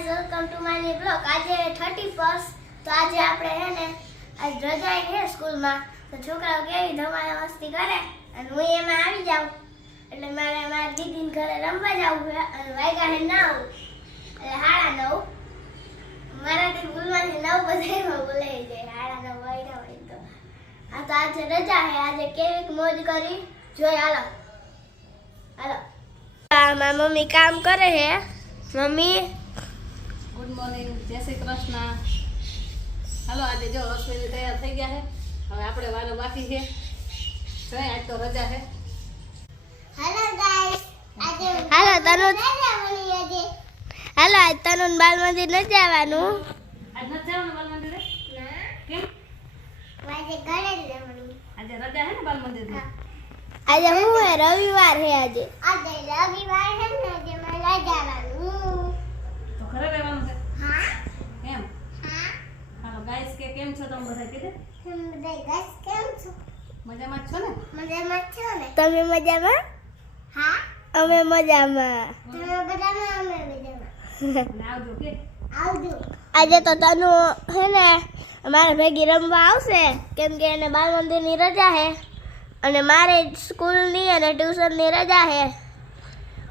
Guys welcome to my new blog. આજે 31 તો આજે આપણે હે ને આજ રજા છે સ્કૂલમાં તો છોકરાઓ કેવી ધમાલ મસ્તી કરે અને હું એમાં આવી જાઉં એટલે મારે મારી દીદીને ઘરે રમવા જવું છે અને વાગ્યા હે 9 એટલે 9:30 મારાથી ભૂલમાંથી 9 બધામાં બોલાઈ જાય 9:30 વાગ્યા હોય તો આ તો આજે રજા છે આજે કેવી મોજ કરી જોઈ હાલો હાલો મારી મમ્મી કામ કરે છે મમ્મી ગુડ મોર્નિંગ જય શ્રી કૃષ્ણ હાલો આજે જો રસોઈ તૈયાર થઈ ગયા છે હવે આપણે વારો બાકી છે જોઈ આજ તો રજા છે હેલો ગાઈસ આજે હાલો તનુ રજા મળી આજે હાલો આજ તનુ બાલ મંદિર ન જવાનું આજ ન જવાનું બાલ મંદિરે ના કેમ આજે ઘરે જ રહેવાનું આજે રજા છે ને બાલ મંદિરની આજે હું હે રવિવાર છે આજે રવિવાર છે ને આજે મારે જવાનું તો ઘરે રહેવાનું છે હા એમ હા હાલો ગાઈસ કે કેમ છો તમે બધા કીધે તમે બધા ગાઈસ કેમ છો મજામાં જ છો ને મજામાં છો ને તમે મજામાં હા અમે મજામાં તમે મજામાં અમે મજામાં અને આવજો કે આવજો આજે તો તનુ હે ને અમારા ભેગી રમવા આવશે કેમ કે એને બાલ મંદિરની રજા છે અને મારે સ્કૂલની અને ટ્યુશનની રજા છે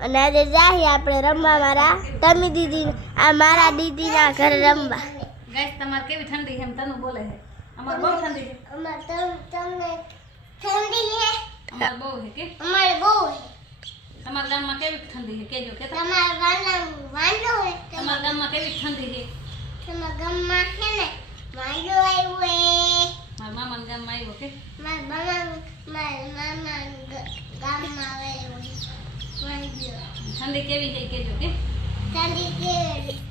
અને આજે જાહી આપણે રમવા મારા તમી દીદી આ મારા દીદીના ઘરે રમવા ગાઈસ તમારે કેવી ઠંડી છે એમ તનુ બોલે છે અમાર બહુ ઠંડી છે અમાર તમને ઠંડી છે અમાર બહુ છે કે અમારે બહુ છે તમારા ગામમાં કેવી ઠંડી છે કેજો કે તમારા ગામમાં વાંદો છે તમારા ગામમાં કેવી ઠંડી છે તમારા ગામમાં છે ને વાંદો આવ્યો છે મારા મામાના ગામમાં આવ્યો કે મારા મામા ગામમાં આવ્યો વાંદો ઠંડી કેવી છે કેજો કે ઠંડી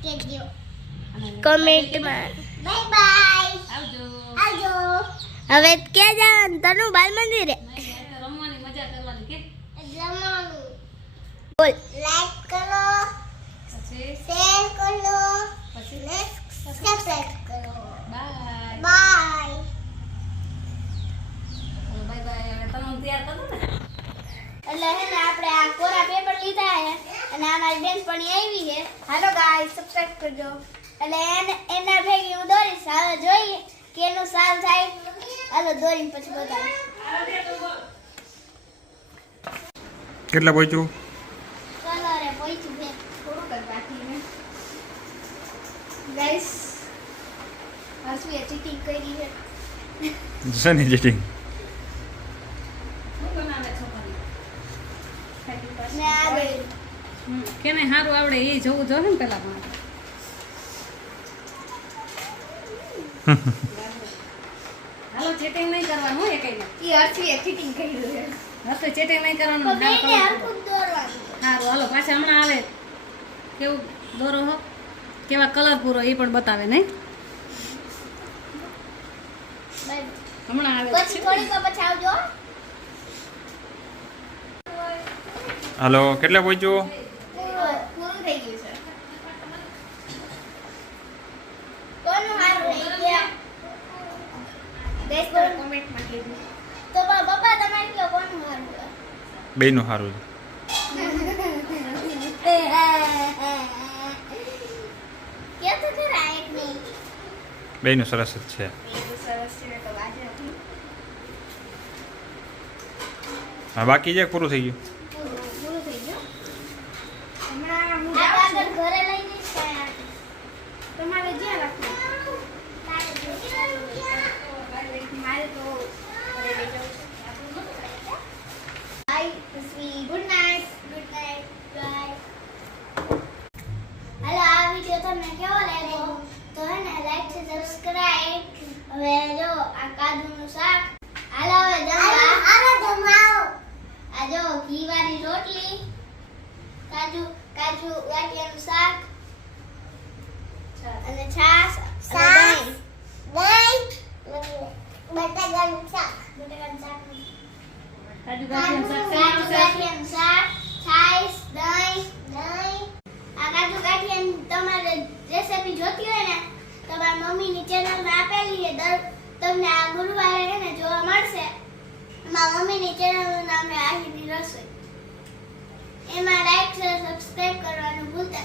કેજો અને કમેન્ટમાં બાય બાય આવજો આવજો હવે ક્યાં જવાનું તનુ બાલ મંદિરે નહીં, આ તો રમવાની મજા કરવાની કે જમવાનું બોલ લાઈક કરો પછી શેર કરો પછી ને સબસ્ક્રાઇબ કરો બાય બાય બાય બાય હવે તમે તૈયાર કરો ને એટલે હે ને આપણે આ કોરા પેપર લીધા છે અને આ મારી બેનપણી આવી છે હાલો ગાઈસ સબસ્ક્રાઇબ કરજો એટલે એના ભેગી હું દોરીશ હવે જોઈએ કે એનું સારું થાય હાલો દોરીને પછી બતાવીશ કેટલા પહોંચ્યું કલરે પહોંચ્યું છે થોડુંક જ બાકી છે ગાઈસ હસવીએ ચીટિંગ કરી છે શેની ચીટિંગ શું બનાવે છોકરી ને આ ગઈ કેને સારું આવડે એ જોવું જોઈએ ને પેલા પણ હાલો ચીટિંગ નહીં કરવાનું હોય કઈ ઈ હસવીએ ચીટિંગ કર્યું છે હશે ચીટિંગ નહીં કરવાનું તો બેને સારું હરખું દોરવાનું હાલો પાછા હમણાં આવે કેવું દોરો હો કેવા કલર પૂરો એ પણ બતાવે નહીં હમણાં આવે પછી થોડીક વાર પછી આવજો હાલો કેટલા પહોંચ્યું પૂરું થઈ ગયું છે કોનું હારું થઈ ગયા ગેસ કોમેન્ટ માં કીધું તો પપ્પા તમારે કયો કોનું હારું છે બેયનું સારું છે કે તો ખરા એક નહીં બેયનું સરસ જ છે સરસ છે તો વાજે નથી હા બાકી છે પૂરું થઈ ગયું પૂરું થઈ ગયું હમણાં હું આગળ ઘરે લઈ જઈશ તમારે જ્યાં રાખવું મારે તો ઘરે લઈ જવું બાય ગુડ નાઇટ બાય હાલો આ વિડિયો તમને કેવો લાગ્યો તો હે ને લાઈક છે સબસ્ક્રાઇબ હવે જો આ કાજુનું શાક હાલો હવે જમવા આ જો ઘી વાળી રોટલી કાજુ ગાંઠિયાનું શાક અને છાશ દહીં બટાકાનું શાક કાજુ કાજુ ગાંઠિયાનું શાક છાશ દહીં આ કાજુ ગાંઠિયાની તમારે રેસીપી જોતી હોય ને તો મારી મમ્મીની ચેનલમાં આપેલી છે તમને આ ગુરુવારે છે ને જોવા મળશે મારી મમ્મીની ચેનલનું નામ છે આહિરની રસોઈ એમાં લાઈક સબસ્ક્રાઇબ કરવાનું ભૂલતા